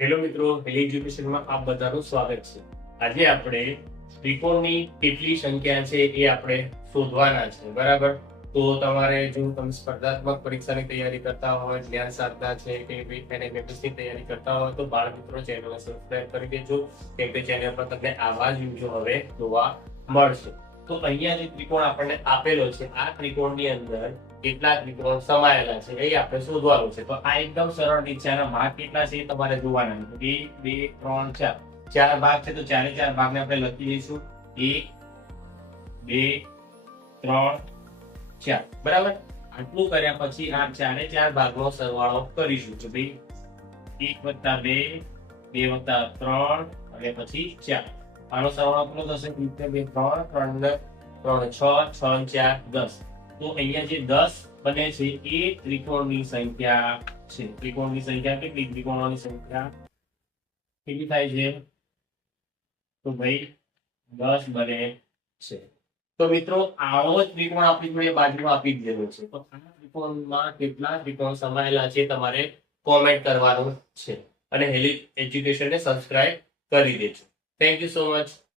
Hello મિત્રો, હેલી એજ્યુકેશનમાં આપ બધાનું સ્વાગત છે. આજે આપણે ત્રિકોણની કેટલી સંખ્યા છે એ આપણે શોધવાના છે, બરાબર? તો તમારે જો તમે સ્પર્ધાત્મક પરીક્ષાની તૈયારી કરતા હોય, જ્ઞાન સાધના છે કે એનએમએમએસની તૈયારી કરતા હોય તો બાળ મિત્રો ચેનલને સબસ્ક્રાઇબ કરી દેજો, કેમ કે ચેનલ પર તમને આવા જ વિડીયો હવે જોવા મળશે. તો અહીંયા જે ત્રિકોણ આપણને આપેલો છે, આ ત્રિકોણની અંદર કેટલા ત્રિકોણ સમાયેલા છે એ આપણે શોધવાનું છે. તો આ એકદમ સરળ રીત છે. આના ભાગ કેટલા છે એ તમારે જોવાના છે. 1 2 3 4 ચાર ભાગ છે, તો ચારે ચાર ભાગને આપણે લખી દઈશું 1 2 3 4. બરાબર? આટલું કર્યા પછી આ ચારે ચાર ભાગનો સરવાળો કરીશું. તો ભાઈ 1 + 2 2 + 3 અને પછી 4. આનો સરવાળો કેટલો થશે? 1 2 3 3 ને 3 6 6 4 10. તો અહીંયા જે 10 બને છે એ ત્રિકોણની સંખ્યા છે. ત્રિકોણની સંખ્યા કેટલી? ત્રિકોણોની સંખ્યા કેટલી થાય છે? તો ભાઈ 10 બને છે. તો મિત્રો આવો જ ત્રિકોણ આપણી જોડે બાજુમાં આપી દીધેલો છે. તો આ ત્રિકોણમાં કેટલા ત્રિકોણ સમાયેલા છે તમારે કોમેન્ટ કરવાનું છે. અને હેલી એજ્યુકેશનને સબસ્ક્રાઇબ કરી દેજો. Thank you so much.